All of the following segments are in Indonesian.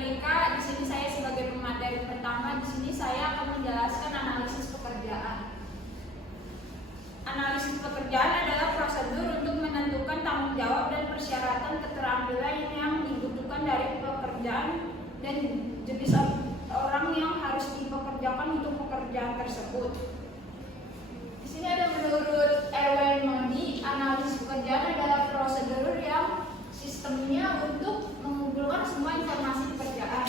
Melika. Di sini saya sebagai pemateri pertama. Di sini saya akan menjelaskan analisis pekerjaan. Analisis pekerjaan adalah prosedur untuk menentukan tanggung jawab dan persyaratan keterampilan yang dibutuhkan dari pekerjaan dan jenis orang yang harus dipekerjakan untuk pekerjaan tersebut. Di sini ada menurut Erwin Moni, analisis pekerjaan adalah prosedur yang sistemnya untuk mengumpulkan semua informasi pekerjaan,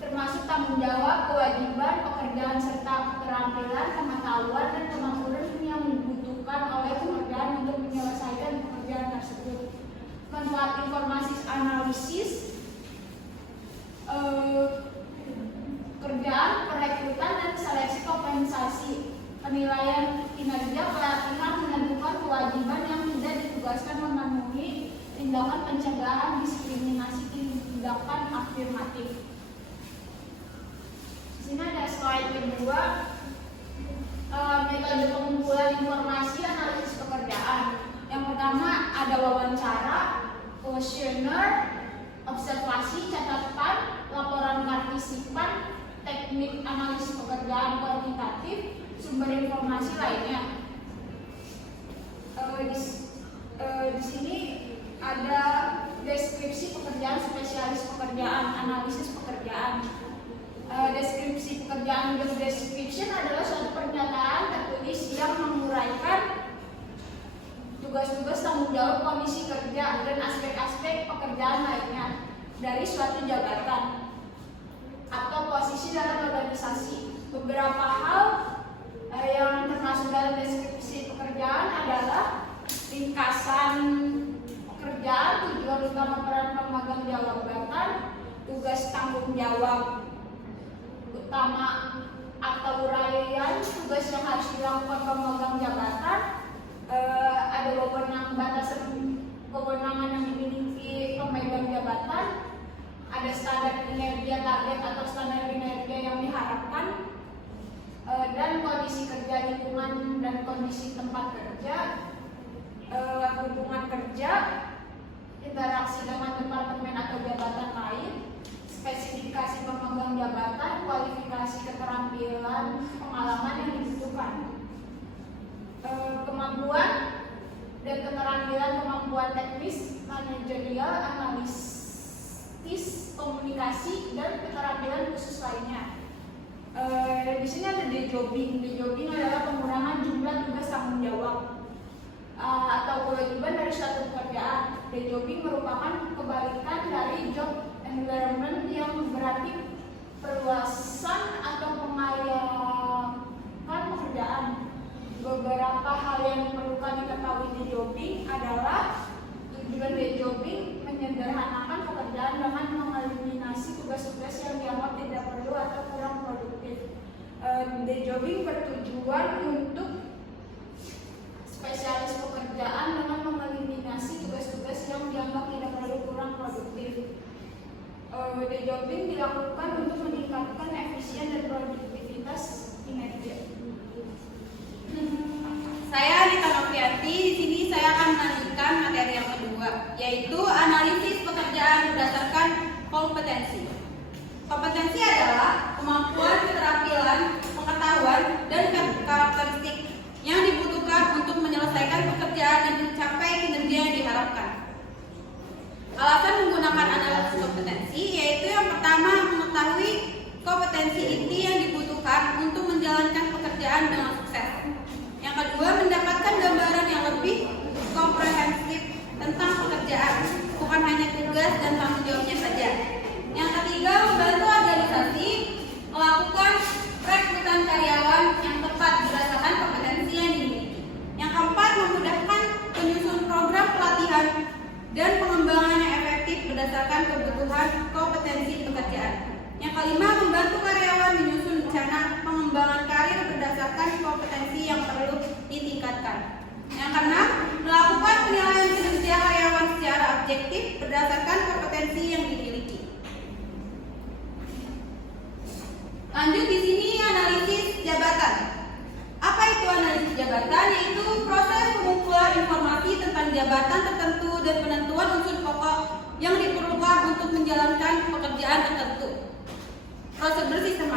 termasuk tanggung jawab, kewajiban, pekerjaan serta keterampilan, pengetahuan dan kemampuan yang dibutuhkan oleh pekerjaan untuk menyelesaikan pekerjaan tersebut. Manfaat informasi analisis kerjaan, perekrutan dan seleksi kompensasi, penilaian kinerja, pelatihan, menentukan kewajiban yang tidak ditugaskan, memenuhi tindakan pencegahan diskriminasi, tindakan afirmatif. Di sini ada slide kedua, metode pengumpulan informasi analisis pekerjaan. Yang pertama ada wawancara, kuesioner, observasi, catatan, laporan partisipan, teknik analisis pekerjaan kuantitatif, sumber informasi lainnya. Di sini ada deskripsi pekerjaan, spesialis pekerjaan, analisis pekerjaan. Deskripsi pekerjaan, job description adalah suatu pernyataan tertulis yang menguraikan tugas-tugas, tanggung jawab, kondisi kerja dan aspek-aspek pekerjaan lainnya dari suatu jabatan atau posisi dalam organisasi. Beberapa hal yang termasuk dalam deskripsi pekerjaan adalah ringkasan pekerjaan, tujuan utama peran pemegang jabatan, tugas tanggung jawab utama atau uraian tugas yang harus dilakukan pemegang jabatan, ada wewenang batasan kewenangan yang dimiliki pemegang jabatan, ada standar kinerja target atau standar kinerja yang diharapkan, dan kondisi kerja lingkungan dan kondisi tempat kerja, hubungan kerja, interaksi dengan departemen atau jabatan lain, spesifikasi pemegang jabatan, kualifikasi keterampilan, pengalaman yang dibutuhkan, kemampuan dan keterampilan kemampuan teknis, manajerial, analisis, komunikasi, dan keterampilan khusus lainnya. Di sini ada dejobbing. Dejobbing adalah pengurangan jumlah tugas tanggung jawab atau kewajiban dari suatu pekerjaan. Dejobbing merupakan kebalikan dari job environment yang berarti perluasan atau pengayakan pekerjaan. Beberapa hal yang diperlukan diketahui dejobbing adalah tujuan dejobbing menyederhanakan pekerjaan dengan mengeliminasi tugas-tugas yang dianggap tidak perlu atau kurang produktif. Dejobbing bertujuan untuk spesialis pekerjaan dengan mengeliminasi tugas-tugas yang dianggap tidak perlu kurang produktif. Dejobbing dilakukan untuk meningkatkan efisien dan produktivitas kinerja. Saya Anita Novianti. Di sini saya akan melanjutkan materi yang kedua, yaitu analisis pekerjaan berdasarkan kompetensi. Kompetensi adalah kemampuan, keterampilan, pengetahuan, dan karakteristik yang dibutuhkan untuk menyelesaikan pekerjaan dan mencapai kinerja yang diharapkan. Alasan menggunakan analisis kompetensi yaitu yang pertama, mengetahui kompetensi inti yang dibutuhkan untuk menjalankan pekerjaan dengan sukses. Yang kedua, mendapatkan gambaran yang lebih komprehensif tentang pekerjaan, bukan hanya tugas dan tanggung jawabnya saja. Yang ketiga, membantu organisasi melakukan rekrutan karyawan yang tepat berdasarkan kompetensi yang dimiliki. Yang keempat, memudahkan penyusun program pelatihan dan pengembangan yang efektif berdasarkan kebutuhan kompetensi pekerjaan. Yang kelima, membantu karyawan menyusun rencana pengembangan karir berdasarkan kompetensi yang perlu ditingkatkan. Yang keenam, melakukan penilaian kinerja karyawan secara objektif berdasarkan kompetensi yang dimiliki. Lanjut di sini analisis jabatan. Apa itu analisis jabatan? Yaitu proses pengumpulan informasi tentang jabatan tertentu dan penentuan unsur pokok yang diperlukan untuk menjalankan pekerjaan tertentu.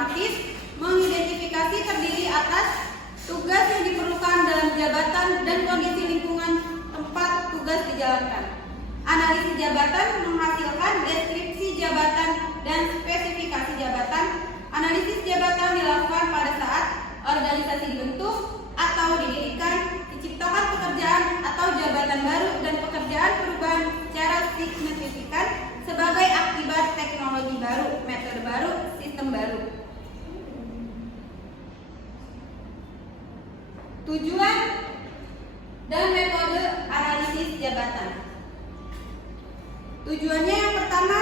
sistematis mengidentifikasi terdiri atas tugas yang diperlukan dalam jabatan dan kondisi lingkungan tempat tugas dijalankan. Analisis jabatan menghasilkan deskripsi jabatan dan spesifikasi jabatan. Analisis jabatan dilakukan pada saat organisasi dibentuk atau didirikan, diciptakan pekerjaan atau jabatan baru dan pekerjaan perubahan secara signifikan sebagai akibat teknologi baru, metode baru, sistem baru. Tujuan dan metode analisis jabatan. Tujuannya yang pertama,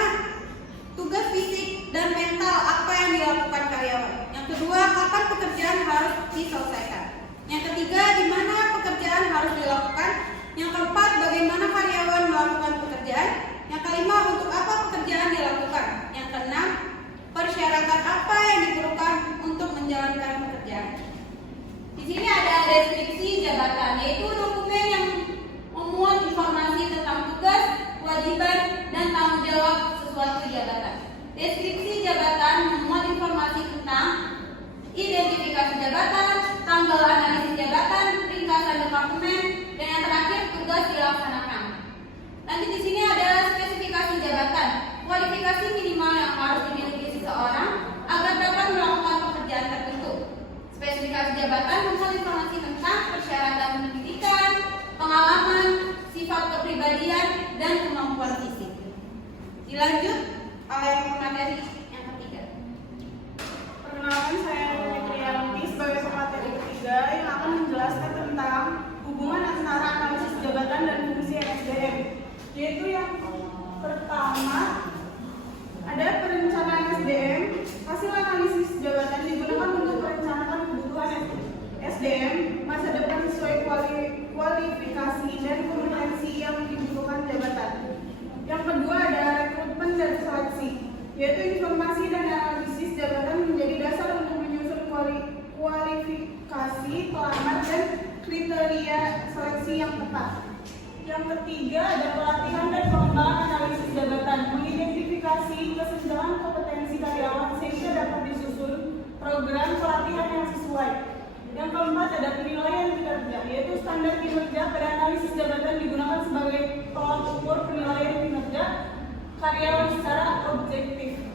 tugas fisik dan mental apa yang dilakukan karyawan. Yang kedua, kapan pekerjaan harus diselesaikan. Yang ketiga, di mana pekerjaan harus dilakukan. Yang keempat, bagaimana karyawan melakukan pekerjaan. Yang kelima, untuk apa pekerjaan dilakukan. Yang keenam, persyaratan apa yang diperlukan untuk menjalankan pekerjaan. Di sini ada deskripsi jabatan, yaitu dokumen yang memuat informasi tentang tugas, kewajiban, dan tanggung jawab sesuatu jabatan. Deskripsi jabatan memuat informasi tentang identifikasi jabatan, tanggal analisis jabatan, ringkasan dokumen, dan yang terakhir tugas dilaksanakan. Nanti di sini ada spesifikasi jabatan, kualifikasi minimal yang harus dimiliki seseorang agar dapat melakukan pekerjaan tertentu. Spesifikasi jabatan memuat informasi tentang persyaratan pendidikan, pengalaman, sifat kepribadian, dan kemampuan fisik. Dilanjut oleh pemateri yang ketiga. Perkenalkan, saya Trianti sebagai pemateri ketiga yang akan menjelaskan tentang hubungan antara analisis jabatan dan fungsi SDM. Yaitu yang pertama ada perencanaan SDM. Hasil analisis jabatan digunakan untuk merencanakan kebutuhan SDM masa depan sesuai kualifikasi dan kompetensi yang dibutuhkan jabatan. Yang kedua ada rekrutmen dan seleksi, yaitu informasi dan analisis jabatan menjadi dasar untuk menyusun kualifikasi pelamar dan kriteria seleksi yang tepat. Yang ketiga ada pelatihan dan pengembangan analisis jabatan, mengidentifikasi kesenjangan kompetensi karyawan sehingga dapat disusun program pelatihan yang sesuai. Yang keempat ada penilaian kinerja, yaitu standar kinerja pada analisis jabatan digunakan sebagai tolak ukur penilaian kinerja karyawan secara objektif.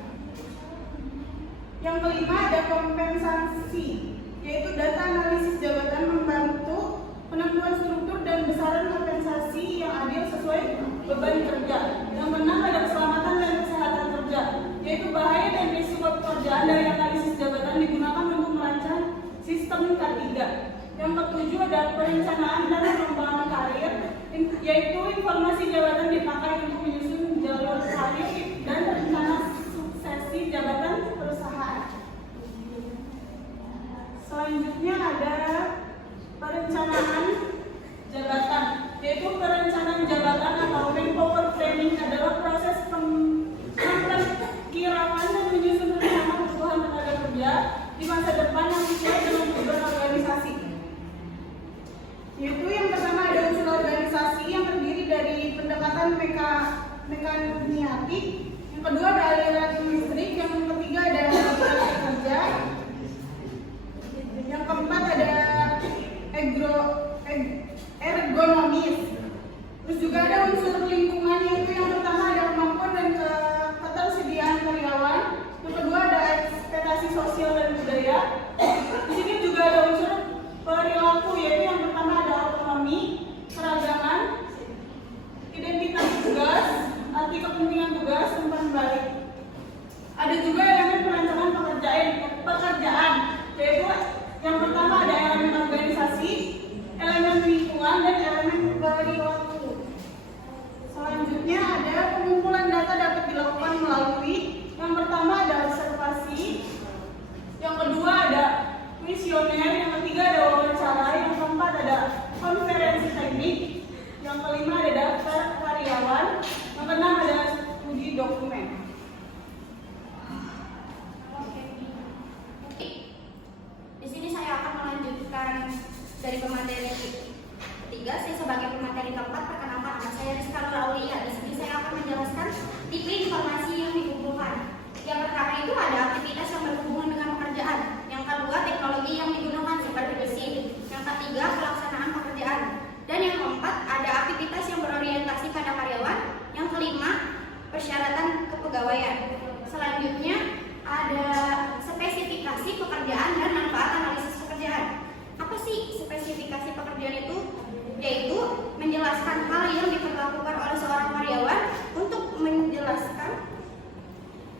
Yang kelima ada kompensasi, yaitu data analisis jabatan membantu penentuan struktur dan besaran kompensasi yang adil sesuai beban kerja. Yang keenam ada keselamatan dan kesehatan kerja, yaitu bahaya dan risiko pekerjaan dari analisis jabatan digunakan untuk merancang sistem K3. Yang ketujuh ada perencanaan dan pengembangan karir, yaitu informasi jabatan dipakai untuk menyusun jalur karir dan rencana suksesi jabatan perusahaan. Selanjutnya ada perencanaan jabatan, yaitu perencanaan jabatan atau manpower planning adalah proses pemrakiraan dan menyusun rencana kebutuhan tenaga kerja di masa depan yang sesuai dengan tujuan organisasi. Yaitu yang pertama ada unsur organisasi yang terdiri dari pendekatan mekanismatik, yang kedua ada aliran listrik, yang ketiga ada regulasi kerja, yang keempat ada ergonomis. Terus juga ada unsur lingkungan, yaitu yang pertama ada kemampuan dan ketersediaan karyawan, yang kedua ada ekspektasi sosial dan budaya. Di sini juga ada unsur perilaku, yaitu yang pertama ada otonomi, keragaman, identitas tugas, arti kepentingan tugas, umpan balik. Ada juga elemen perancangan pekerjaan, yaitu yang pertama ada elemen organisasi, elemen lingkungan, dan elemen perilaku. Selanjutnya ada pengumpulan data dapat dilakukan melalui yang pertama ada observasi, yang kedua ada kuesioner, yang ketiga ada wawancara, yang keempat ada konferensi teknik, yang kelima ada daftar karyawan, yang keenam ada studi dokumen. Di sini saya akan melanjutkan dari pemateri ketiga. Saya sebagai pemateri keempat, perkenalkan nama saya Rizka Aulia. Di sini saya akan menjelaskan kepegawaian. Selanjutnya ada spesifikasi pekerjaan dan manfaat analisis pekerjaan. Apa sih spesifikasi pekerjaan itu? Yaitu menjelaskan hal yang diperlakukan oleh seorang karyawan untuk menjelaskan,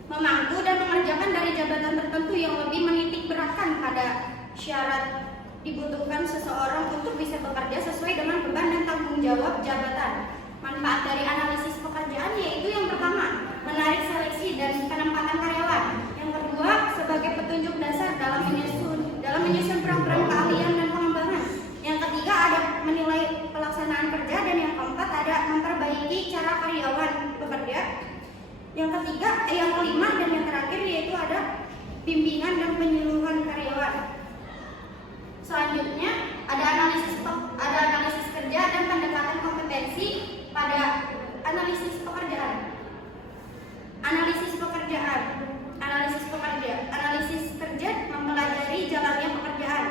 memangku dan mengerjakan dari jabatan tertentu yang lebih menitik beratkan pada syarat dibutuhkan seseorang untuk bisa bekerja sesuai dengan beban dan tanggung jawab jabatan. Manfaat dari analisis pekerjaan yaitu yang pertama, menarik seleksi dan penempatan karyawan. Yang kedua, sebagai petunjuk dasar dalam menyusun program keahlian dan pengembangan. Yang ketiga, ada menilai pelaksanaan kerja, dan yang keempat ada memperbaiki cara karyawan bekerja. Yang kelima dan yang terakhir yaitu ada bimbingan dan penyuluhan karyawan. Selanjutnya ada analisis kerja dan pendekatan kompetensi pada analisis pekerjaan. Analisis kerja mempelajari jalannya pekerjaan,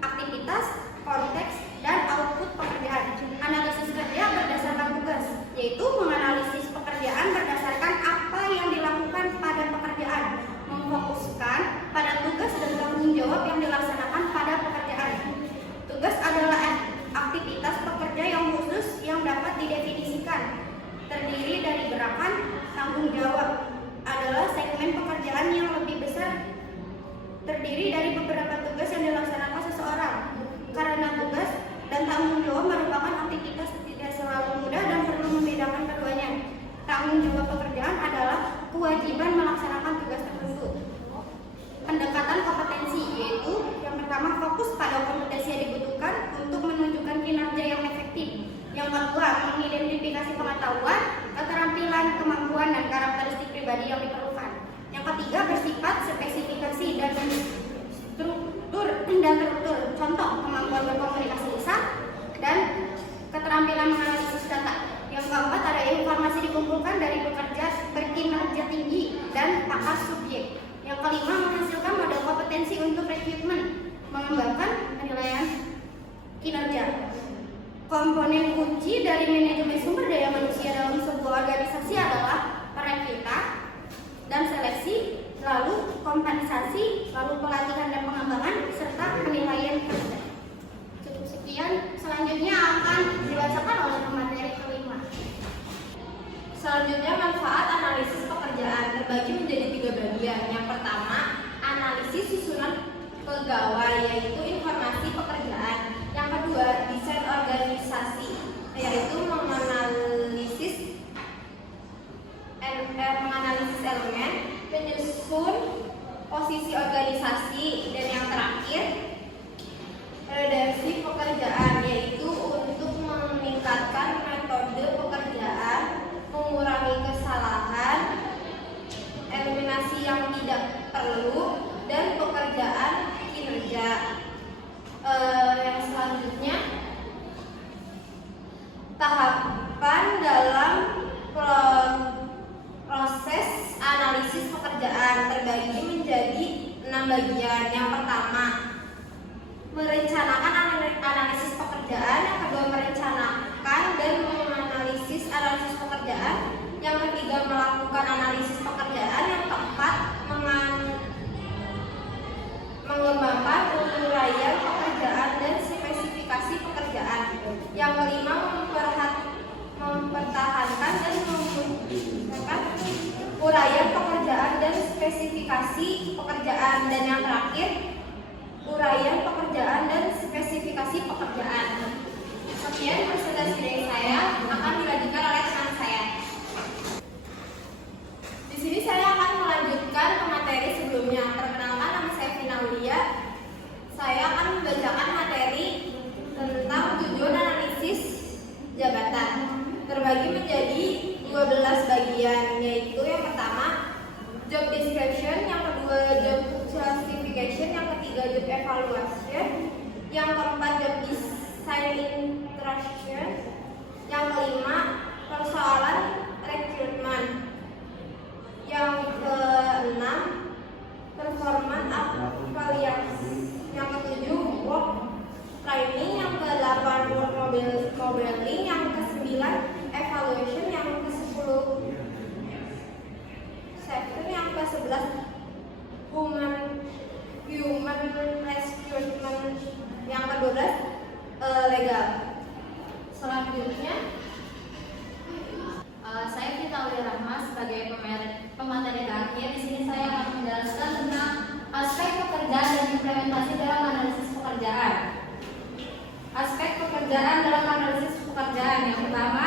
aktivitas, konteks, dan output pekerjaan. Analisis kerja berdasarkan tugas, yaitu menganalisis pekerjaan berdasarkan apa yang dilakukan pada pekerjaan, memfokuskan pada tugas dan tanggung jawab yang dilaksanakan pada pekerjaan. Tugas adalah aktivitas pekerja yang khusus yang dapat didefinisikan, terdiri dari gerakan. Tanggung jawab adalah segmen pekerjaan yang lebih besar, terdiri dari beberapa tugas yang dilaksanakan seseorang. Karena tugas dan tanggung jawab merupakan aktivitas tidak selalu mudah dan perlu membedakan keduanya. Tanggung jawab pekerjaan adalah kewajiban melaksanakan tugas tertentu. Pendekatan kompetensi yaitu yang pertama, fokus pada kompetensi yang dibutuhkan untuk menunjukkan kinerja yang efektif. Yang kedua, mengidentifikasi pengetahuan, keterampilan, kemampuan, dan karakteristik pribadi yang diperlukan. Yang ketiga, bersifat spesifikasi dan struktur. Contoh, kemampuan berkomunikasi lisan dan keterampilan menganalisis data. Yang keempat, ada informasi dikumpulkan dari bekerja berkinerja tinggi dan pakar subjek. Yang kelima, menghasilkan model kompetensi untuk rekrutmen, mengembangkan penilaian kinerja. Komponen kunci dari manajemen sumber daya manusia dalam sebuah organisasi adalah perekrutan dan seleksi, lalu kompensasi, lalu pelatihan dan pengembangan, serta penilaian kerja. Cukup sekian, selanjutnya akan dibacakan oleh pemateri kelima. Selanjutnya, manfaat analisis pekerjaan terbagi menjadi 3 bagian. Yang pertama, analisis susunan pegawai, yaitu informasi pekerjaan. Yang kedua, desain organisasi, yaitu menganalisis elemen, menyusun posisi organisasi. Dan yang terakhir, redaksi pekerjaan, yaitu untuk meningkatkan metode pekerjaan, mengurangi kesalahan, eliminasi yang tidak perlu, dan pekerjaan kinerja. Yang selanjutnya, tahapan dalam proses analisis pekerjaan terbagi menjadi 6 bagian. Yang pertama, merencanakan analisis pekerjaan. Yang kedua, merencanakan dan menganalisis analisis pekerjaan. Yang ketiga, melakukan analisis pekerjaan. Yang keempat, mengembangkan uraian pekerjaan dan spesifikasi pekerjaan. Yang kelima, mempertahankan dan mengembangkan uraian pekerjaan dan spesifikasi pekerjaan. Dan yang terakhir, uraian pekerjaan dan spesifikasi pekerjaan. Sekian presentasi dari saya, akan dilanjutkan oleh teman saya. Di sini saya akan melanjutkan ke materi sebelumnya. Perkenalkan, nama saya Finaulia. Saya akan membacakan materi tentang tujuan analisis jabatan. Terbagi menjadi 12 bagian, yaitu yang pertama, job description, yang kedua, job justification, yang ketiga, job evaluation, yang keempat, job design interaction, yang kelima, persoalan rekrutmen, yang keenam, performance evaluation, yang ketujuh, work training, yang ke-8 work modeling, yang ke-9 evaluation, yang ke-10 sebagai pemateri terakhir. Di sini saya akan menjelaskan tentang aspek pekerjaan dan implementasi dalam analisis pekerjaan. Aspek pekerjaan dalam analisis pekerjaan yang pertama,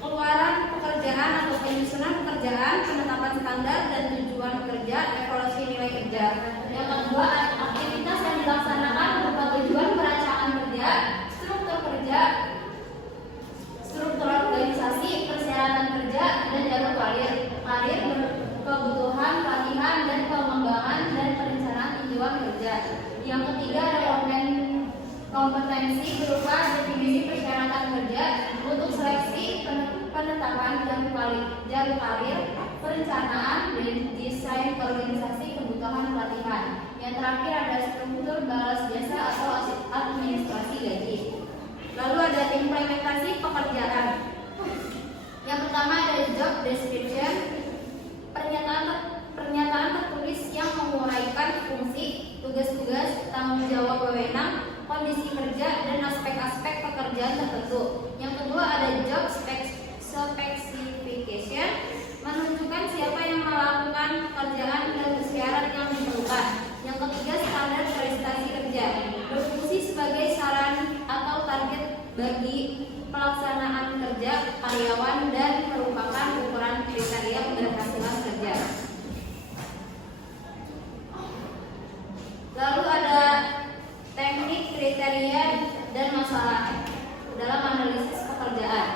keluaran pekerjaan atau penyusunan pekerjaan, penetapan standar dan tujuan kerja, evaluasi nilai kerja. Yang kedua, aktivitas yang dilaksanakan berupa tujuan perancangan kerja, struktur kerja, struktur organisasi, persyaratan kerja, dan jalur karir, kebutuhan, pelatihan, dan pengembangan dan perencanaan tujuan kerja. Yang ketiga adalah kompetensi berupa definisi persyaratan kerja untuk seleksi, penetapan jalur karir, perencanaan, dan desain organisasi, kebutuhan pelatihan. Yang terakhir ada struktur balas jasa atau administrasi gaji. Lalu ada implementasi pekerjaan. Yang pertama ada job description, pernyataan tertulis yang menguraikan fungsi, tugas-tugas, tanggung jawab wewenang, kondisi kerja, dan aspek-aspek pekerjaan tertentu. Yang kedua ada job specification, menunjukkan siapa yang melakukan pekerjaan dan syarat yang diperlukan. Yang ketiga standar prestasi kerja, berfungsi sebagai saran atau target bagi pelaksanaan kerja karyawan dan merupakan ukuran kriteria keberhasilan kerja. Lalu ada teknik, kriteria, dan masalah dalam analisis pekerjaan.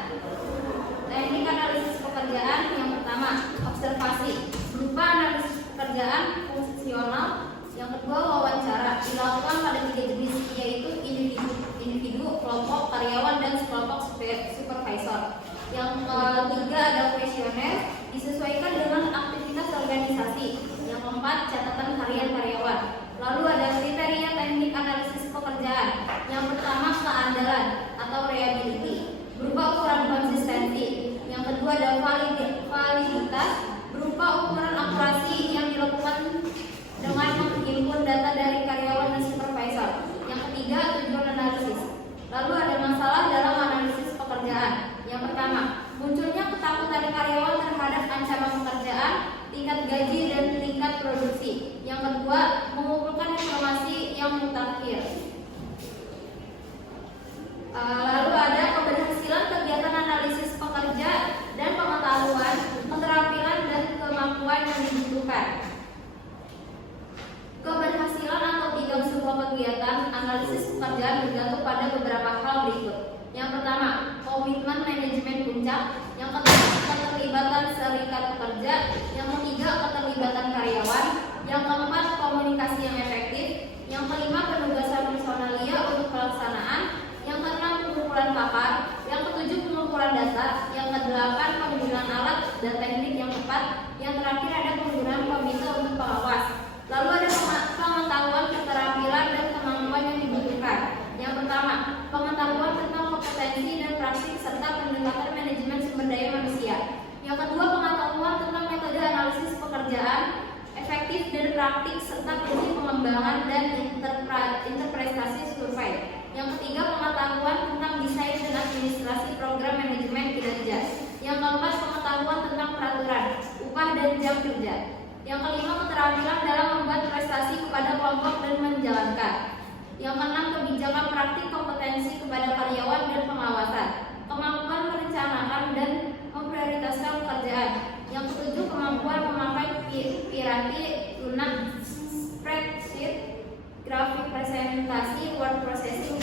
Teknik analisis pekerjaan yang pertama, observasi, berupa analisis pekerjaan fungsional. Yang kedua, wawancara, dilakukan pada 3 jenis, yaitu individu, kelompok, karyawan, dan sekelompok supervisor. Yang ketiga ada kuesioner, disesuaikan dengan aktivitas organisasi. Yang keempat, catatan harian karyawan. Lalu ada kriteria teknik analisis pekerjaan. Yang pertama, keandalan atau reliability, berupa ukuran konsistensi. Yang kedua ada validitas, berupa ukuran akurasi yang dilakukan dengan menghimpun data dari karyawan dan supervisor. Yang ketiga, tujuan analisis. Lalu ada masalah dalam analisis pekerjaan. Yang pertama, munculnya ketakutan karyawan terhadap ancaman pekerjaan, tingkat gaji, dan tingkat produksi. Yang kedua, mengumpulkan informasi yang mutakhir. Lalu ada keberhasilan kegiatan analisis pekerja dan pengetahuan, keterampilan, dan kemampuan yang dibutuhkan. Keberhasilan atau tidak sebuah kegiatan analisis pekerjaan bergantung pada beberapa hal berikut. Yang pertama, komitmen manajemen puncak. Yang kedua, keterlibatan serikat pekerja. Yang ketiga, keterlibatan karyawan. Yang keempat, komunikasi yang efektif. Yang kelima, penugasan personalia untuk pelaksanaan. Yang keenam, pengumpulan pakar. Yang ketujuh, pengumpulan data. Yang kedelapan, penggunaan alat dan teknik yang tepat. Yang terakhir ada penggunaan komite untuk pengawas. Lalu ada pengetahuan, keterampilan, dan kemampuan yang dibutuhkan. Yang pertama, pengetahuan tentang kompetensi dan praktik serta pendekatan manajemen sumber daya manusia. Yang kedua, pengetahuan tentang metode analisis pekerjaan, efektif dan praktik serta prinsip pengembangan dan interpretasi survei. Yang ketiga, pengetahuan tentang desain dan administrasi program manajemen kinerja. Yang keempat, pengetahuan tentang peraturan, upah, dan jam kerja. Yang kelima, keterampilan dalam membuat prestasi kepada kelompok dan menjalankan. Yang keenam, kebijakan praktik kompetensi kepada karyawan dan pengawasan. Kemampuan merencanakan dan memprioritaskan pekerjaan. Yang ketujuh, kemampuan memakai piranti, lunak, spreadsheet, grafik presentasi, word processing,